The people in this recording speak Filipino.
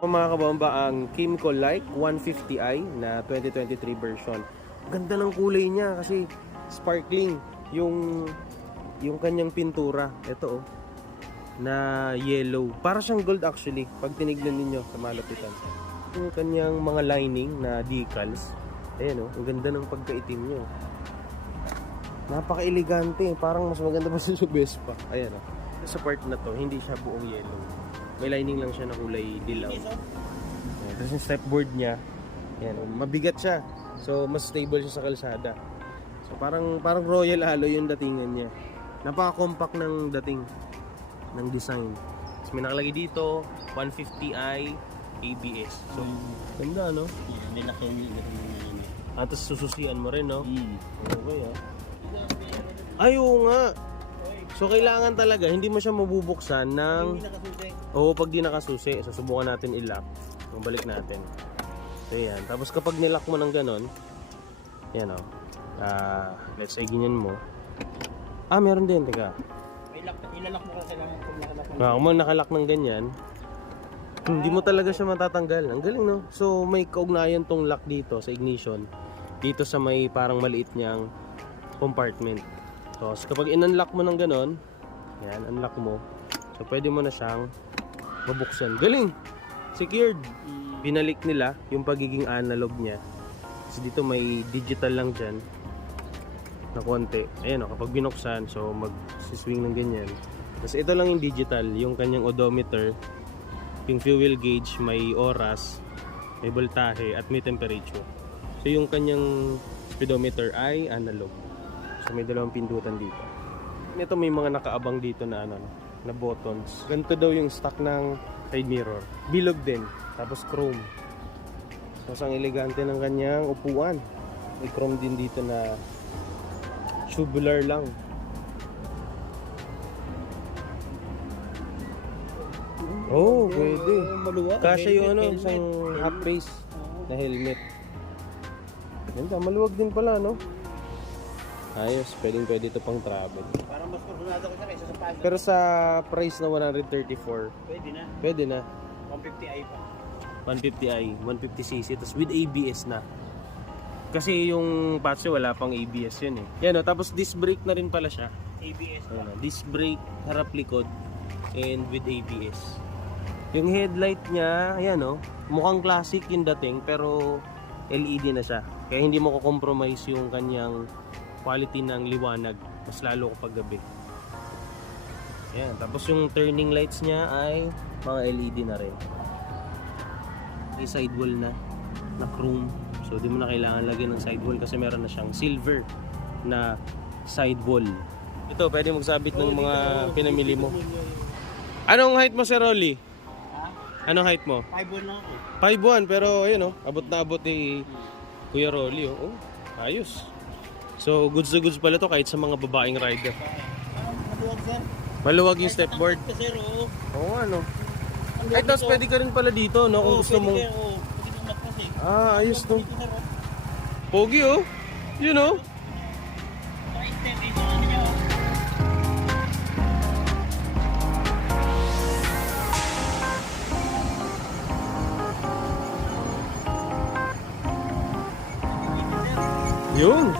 Mga kabomba, ang Kimco Like 150i na 2023 version. Ganda ng kulay niya kasi sparkling yung yung kanyang pintura. Ito oh na yellow. Para siyang gold actually pag tinignan ninyo sa malapitan. Yung kanyang mga lining na decals. Ayan oh, ang ganda ng pagkaitim niyo. Napaka-elegante. Parang mas maganda pa sa Vespa. Ayan oh. Sa part na to, hindi siya buong yellow. May lining lang siya na kulay dilaw. Ayan, Tapos yung stepboard niya, yan, mabigat siya. So, mas stable siya sa kalsada. So, parang parang royal alloy yung datingan niya. Napaka-compact ng dating ng design. Tapos may nakalagay dito, 150i ABS. So, ganda, no? Hindi na kayo yung ganun na yun. Ah, tapos sususian mo rin, no? Hmm. Okay, ah. Ay, oo nga. So, kailangan talaga, hindi mo siya mabubuksan ng... Oo, pag di nakasusi, so subukan natin i-lock. Mabalik natin. So, yan. Tapos kapag nilock mo ng ganon, yan o. Ah, let's say, ganyan mo. Ah, meron din, teka. Ilalak mo kasi lang kung nakalak mo. Ah, kung mo nakalock ng ganyan, hindi mo talaga siya matatanggal. Ang galing, no? So, may kaugnayan tong lock dito sa ignition. Dito sa may parang maliit niyang compartment. So, kapag in-unlock mo ng ganon, yan, unlock mo. So, pwede mo na siyang mabuksan. Galing! Secured! Binalik nila yung pagiging analog niya. Kasi dito may digital lang dyan na konti. Ayan o, kapag binuksan, so mag-swing ng ganyan. Tapos ito lang yung digital, yung kanyang odometer, yung fuel gauge, may oras, may voltahe, at may temperature. So yung kanyang speedometer ay analog. So may dalawang pindutan dito. Ito may mga nakaabang dito na ano, na buttons. Ganito daw yung stock ng side mirror. Bilog din, tapos chrome. So ang elegante ng kanyang upuan. May chrome din dito na tubular lang. Oh, pwede. Maluwag. Kasya yung ano, isang half face na helmet. Ganda, maluwag din pala, no? Ayos, pwedeng pwede ito pang travel. Parang mas kursunado ko sa kaysa sa pasok. Pero sa price na 134, Pwede na. pwede na. 150i pa. 150i, 150cc, tapos with ABS na. Kasi yung Patsy wala pang ABS yun eh. Yan o, tapos disc brake na rin pala siya. ABS pa. Ayan, o, disc brake, harap likod, and with ABS. Yung headlight niya, ayan o, mukhang classic yung dating, pero LED na siya. Kaya hindi mo ko-compromise yung kanyang quality ng liwanag, mas lalo kapag gabi. Ayan, tapos yung turning lights niya ay mga LED na rin. May sidewall na, na chrome. So, di mo na kailangan lagyan ng sidewall kasi meron na siyang silver na sidewall. Ito, pwede magsabit ng mga pinamili mo. Anong height mo, Sir Rolly? Anong height mo? 5 na ako. 5'1", pero ayun oh, abot na abot ni Kuya Rolly oh. oh ayos. So, goods na goods pala to kahit sa mga babaeng rider. Maluwag sir. Maluwag yung stepboard. Ka sir, oo. Oo, ano. Ay, tapos pwede ka rin pala dito, no? Kung gusto mong... kayo, oo. Pwede kang matras eh. Ah, ayos to. Sir, oh. Pogi, oh. You know? Na niyo. Yun.